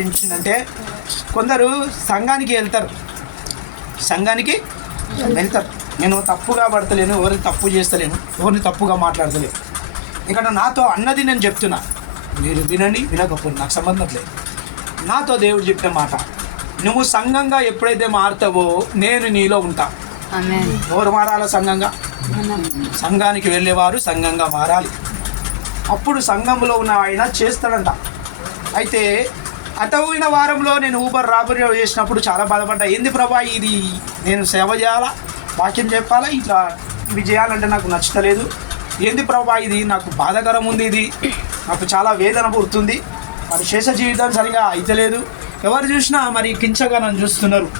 ఏంటంటే కొందరు సంఘానికి వెళ్తారు. నేను తప్పుగా పడతలేను, ఎవరిని తప్పు చేస్తలేను, ఎవరిని తప్పుగా మాట్లాడతలేను. ఇక్కడ నాతో అన్నది నేను చెప్తున్నా, మీరు వినండి, వినకపోతే నాకు సంబంధం లేదు. నాతో దేవుడు చెప్పిన మాట, నువ్వు సంఘంగా ఎప్పుడైతే మారుతావో నేను నీలో ఉంటా. ఎవరు మారాల? సంఘానికి వెళ్ళేవారు సంఘంగా మారాలి. అప్పుడు సంఘంలో ఉన్న ఆయన చేస్తాడంట. అయితే అటవైన వారంలో నేను ఊబర్ రాబరీ చేసినప్పుడు చాలా బాధపడ్డా. ఏంది ప్రభా, ఇది నేను సేవ చేయాలా, వాక్యం చెప్పాలా, ఇట్లా ఇవి చేయాలంటే నాకు నచ్చలేదు. ఏంది ప్రభా, ఇది నాకు బాధాకరం ఉంది, ఇది నాకు చాలా వేదన పుడుతుంది, మరి శేష జీవితం సరిగా అయితలేదు. ఎవరు చూసినా మరి కించగా నన్ను చూస్తున్నారు.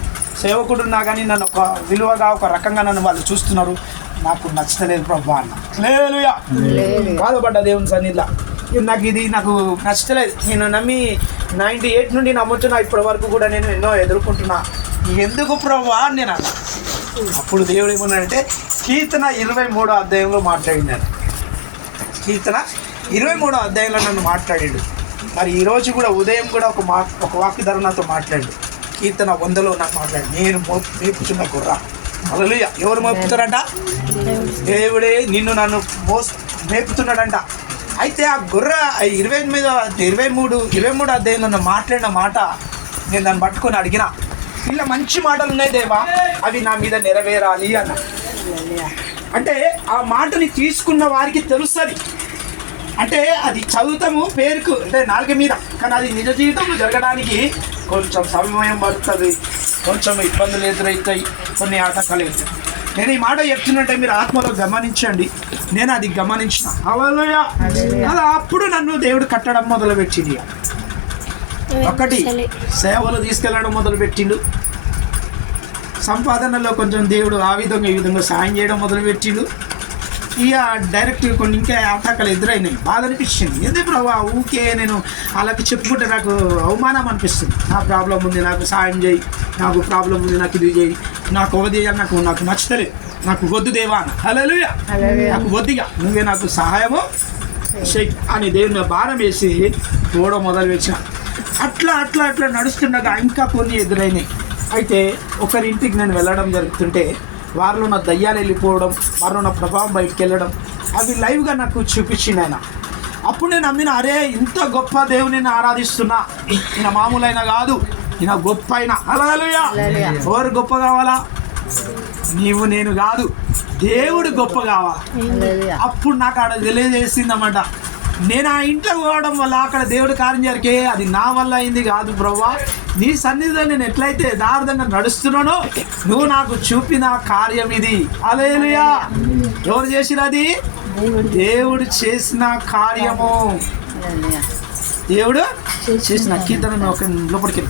సేవకుడున్నా కానీ నన్ను ఒక విలువగా ఒక రకంగా నన్ను వాళ్ళు చూస్తున్నారు. నాకు నచ్చలేదు ప్రభా అన్న. హల్లెలూయా. బాధపడ్డా దేవుని సన్నిధిలో. నాకు నచ్చలేదు. నేను నమ్మి 98 నుండి నమ్ముతున్నా, ఇప్పటి వరకు కూడా నేను ఎన్నో ఎదుర్కొంటున్నా. ఎందుకు ప్రభా అని నేను అన్నా. అప్పుడు దేవుడు ఏమన్నాడంటే కీర్తన 23వ అధ్యాయంలో మాట్లాడినాడు. కీర్తన 23వ అధ్యాయంలో నన్ను మాట్లాడాడు. మరి ఈరోజు కూడా ఉదయం కూడా ఒక వాక్యధర నాతో మాట్లాడు. కీర్తన 100లో నాకు మాట్లాడు, నేను మేపుచున్న గుర్ర. హల్లెలూయా. ఎవరు మేపుతారంట? దేవుడే నిన్ను నన్ను మేపుతున్నాడంట. అయితే ఆ గుర్ర 23 అధ్యాయంలో మాట్లాడిన మాట నేను దాన్ని పట్టుకొని అడిగిన, ఇలా మంచి మాటలు ఉన్నాయి దేవా, అవి నా మీద నెరవేరాలి అన్న. అంటే ఆ మాటని తీసుకున్న వారికి తెలుస్తుంది. అంటే అది చదువుతాము పేరుకు, అంటే నాలుక మీద, కానీ అది నిజ జీవితంలో జరగడానికి కొంచెం సమయం పడుతుంది, కొంచెం ఇబ్బందులు ఎదురవుతాయి, కొన్ని ఆటంకాలు అవుతాయి. నేను ఈ మాట చెప్తున్నట్టే మీరు ఆత్మలో గమనించండి. నేను అది గమనించిన. హల్లెలూయా. అలా అప్పుడు నన్ను దేవుడు కట్టడం మొదలుపెట్టింది. ఒకటి, సేవలు తీసుకెళ్ళడం మొదలుపెట్టిండు. సంపాదనలో కొంచెం దేవుడు ఆ విధంగా ఈ విధంగా సాయం చేయడం మొదలుపెట్టిండు. ఇక డైరెక్ట్ కొన్ని ఇంకా ఆటంకాలు ఎదురైనాయి. బాధ అనిపించింది. ఎందుకు ప్రభా ఊకే నేను వాళ్ళకి చెప్పుకుంటే నాకు అవమానం అనిపిస్తుంది. నా ప్రాబ్లం ఉంది, నాకు సాయం చేయి, నాకు ప్రాబ్లం ఉంది, నాకు ఇది చేయి, నాకు ఒకది నాకు నచ్చలేదు, నాకు వద్దు దేవా అన్న. హల్లెలూయా. నాకు వద్దుగా, నువ్వే నాకు సహాయము చెయ్యి అని దేవుని భారం వేసి పోవడం మొదలు పెట్టిన. అట్లా అట్లా అట్లా నడుస్తుండగా ఇంకా కొన్ని ఎదురైనాయి. అయితే ఒకరింటికి నేను వెళ్ళడం జరుగుతుంటే వారిలో నా దయ్యాలు వెళ్ళిపోవడం, వారిలో నా ప్రభావం బయటికి వెళ్ళడం, అవి లైవ్గా నాకు చూపించింది ఆయన. అప్పుడు నేను నమ్మిన, అరే ఇంత గొప్ప దేవుని నేను ఆరాధిస్తున్నా, ఈయన మామూలైన కాదు, ఈయన గొప్ప అయినా. హల్లెలూయా. ఎవరు గొప్ప కావాలా? నీవు నేను కాదు, దేవుడు గొప్ప కావాలి. అప్పుడు నాకు ఆడ తెలియజేసిందన్నమాట. నేను ఆ ఇంట్లో పోవడం వల్ల అక్కడ దేవుడు కార్యం జరిగే, అది నా వల్ల అయింది కాదు ప్రభువా, నీ సన్నిధిలో నేను ఎట్లయితే యథార్థంగా నడుస్తున్నానో నువ్వు నాకు చూపిన కార్యం ఇది. హల్లెలూయా. ఎవరు చేసినది? దేవుడు చేసిన కార్యము. దేవుడు చేసిన. కీర్తన ఒక లోపలికి